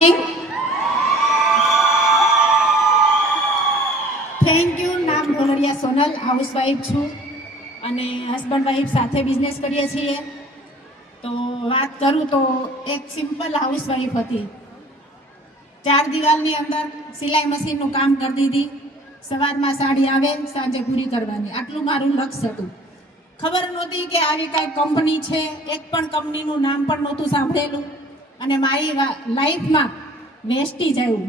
Thank you. નામ Dholariya Sonal, housewife છું અને હસબન્ડ વાઈફ સાથે બિઝનેસ કરીએ છીએ. તો વાત કરું તો એક સિમ્પલ હાઉસવાઈફ હતી. 4 દિવાલની અંદર સિલાઈ મશીનનું કામ કરતી હતી. સવારમાં સાડી આવે, સાંજે પૂરી કરવાની, આટલું મારું લક્ષ્ય હતું. ખબર નહોતી કે આવી કાંઈ કંપની છે, એક પણ કંપનીનું નામ પણ નહોતું સાંભળેલું. અને મારી લાઈફમાં વેસ્ટીજ આવ્યું.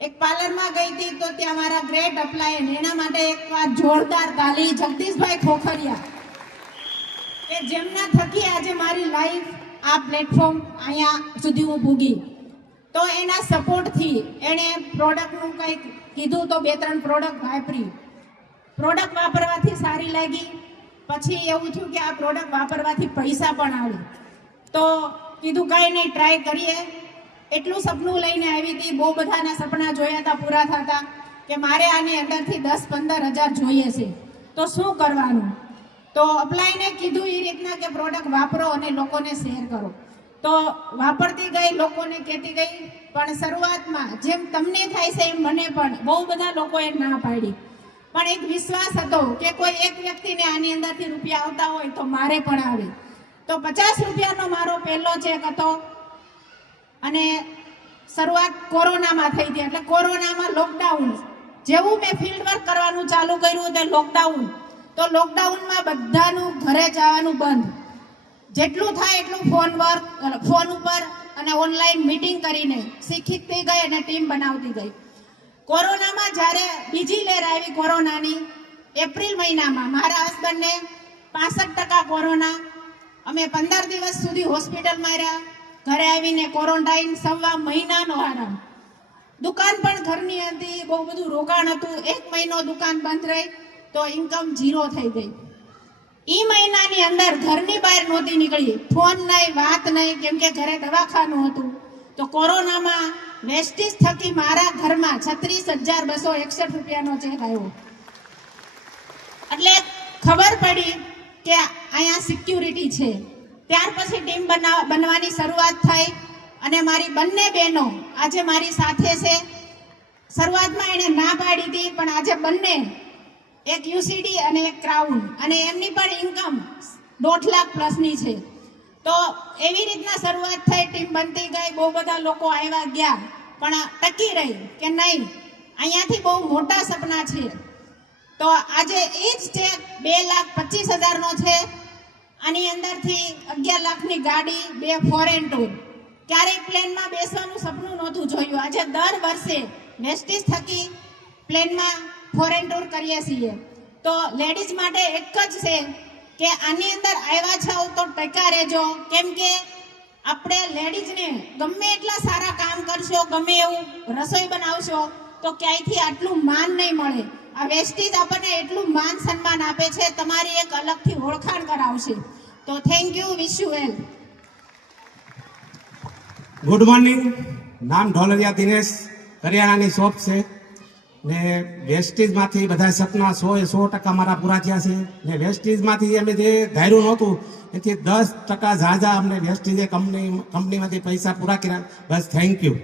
એક પાર્લરમાં ગઈ હતી તો ત્યાં મારા ગ્રેટ અપ્લાયન, એના માટે એકવાર જોરદાર તાલી જગદીશભાઈ ખોખરિયા, કે જેમના થકી આજે મારી લાઈફ આ પ્લેટફોર્મ અહીંયા સુધી હું ભૂગી. તો એના સપોર્ટથી એણે પ્રોડક્ટનું કંઈક કીધું તો 2-3 પ્રોડક્ટ વાપરી. પ્રોડક્ટ વાપરવાથી સારી લાગી. પછી એવું થયું કે આ પ્રોડક્ટ વાપરવાથી પૈસા પણ આવે. તો કીધું કાંઈ નહીં, ટ્રાય કરીએ. એટલું સપનું લઈને આવી હતી. બહુ બધાના સપના જોયા હતા, પૂરા થતા, કે મારે આની અંદરથી 10-15 હજાર જોઈએ છે, તો શું કરવાનું? તો અપ્લાયને કીધું એ રીતના કે પ્રોડક્ટ વાપરો અને લોકોને શેર કરો. તો વાપરતી ગઈ, લોકોને કહેતી ગઈ. પણ શરૂઆતમાં જેમ તમને થાય છે એમ મને પણ બહુ બધા લોકોએ ના પાડી. પણ એક વિશ્વાસ હતો કે કોઈ એક વ્યક્તિને આની અંદરથી રૂપિયા આવતા હોય તો મારે પણ આવે. તો 50 રૂપિયાનો મારો પહેલો ચેક હતો. અને શરૂઆત કોરોનામાં થઈ હતી. એટલે કોરોનામાં લોકડાઉન જેવું મેં ફિલ્ડ વર્ક કરવાનું ચાલુ કર્યું તે લોકડાઉન. તો લોકડાઉનમાં બધાનું ઘરે જવાનું બંધ. જેટલું થાય એટલું ફોન ઉપર અને ઓનલાઈન મીટિંગ કરીને શીખી થઈ ગઈ અને ટીમ બનાવતી ગઈ. કોરોનામાં જ્યારે બીજી લહેર આવી કોરોનાની, એપ્રિલ મહિનામાં મારા હસબન્ડને 65% કોરોના. અમે 15 દિવસ સુધી હોસ્પિટલમાં રહ્યા. ઘરે આવીને ક્વોરન્ટાઇન, 1.25 મહિનાનો આરામ. દુકાન પણ ઘરની હતી, બહુ બધું રોકાણ હતું. 1 મહિનો દુકાન બંધ રહી તો ઇન્કમ 0 થઈ ગઈ. એ મહિનાની અંદર ઘરની બહાર નહોતી નીકળી, ફોન નહીં, વાત નહીં, કેમ કે ઘરે દવાખાનું હતું. તો કોરોનામાં વેસ્ટીજ થકી મારા ઘરમાં 36,261 રૂપિયાનો ચેક આવ્યો. એટલે ખબર પડી કે અહીંયા સિક્યુરિટી છે. ત્યાર પછી ટીમ બનવાની શરૂઆત થઈ અને મારી બંને બહેનો આજે મારી સાથે છે. શરૂઆતમાં એણે ના પાડી હતી, પણ આજે બંને, એક યુસીડી અને એક ક્રાઉન, અને એમની પણ ઇન્કમ 1.5 લાખ પ્લસની છે. તો એવી રીતના શરૂઆત થઈ, ટીમ બનતી ગઈ, બહુ બધા લોકો આવ્યા ગયા, પણ ટકી રહી કે નહીં, અહીંયાથી બહુ મોટા સપના છે. તો આજે એ જ ચેક 2,25,000નો છે. આની અંદરથી 11 લાખની ગાડી, 2 ફોરેન ટૂર. ક્યારેય પ્લેનમાં બેસવાનું સપનું નહોતું જોયું. આજે દર વર્ષે વેસ્ટીજ થકી પ્લેનમાં ફોરેન ટૂર કરીએ છીએ. તો લેડીઝ માટે એક જ છે કે આની અંદર આવ્યા છો તો ટકા રહેજો. કેમ કે આપણે લેડીઝને ગમે એટલા સારા કામ કરશો, ગમે એવું રસોઈ બનાવશો, તો ક્યાંયથી આટલું માન નહીં મળે. આ વેસ્ટીજ આપણને એટલું માન સન્માન આપે છે, તમારી એક અલગથી ઓળખાણ કરાવશે. તો thank you, wish you well. Good morning. નામ ઢોલરિયા દિનેશ, કરિયાણાની શોપ છે ને વેસ્ટીજમાંથી બધા સપના 100% મારા પૂરા થયા છે. ને વેસ્ટીજમાંથી અમે જે ધાર્યું નહોતું એથી 10% ઝાઝા અમને વેસ્ટીજે કંપનીમાંથી પૈસા પૂરા કર્યા. બસ થેન્ક યુ.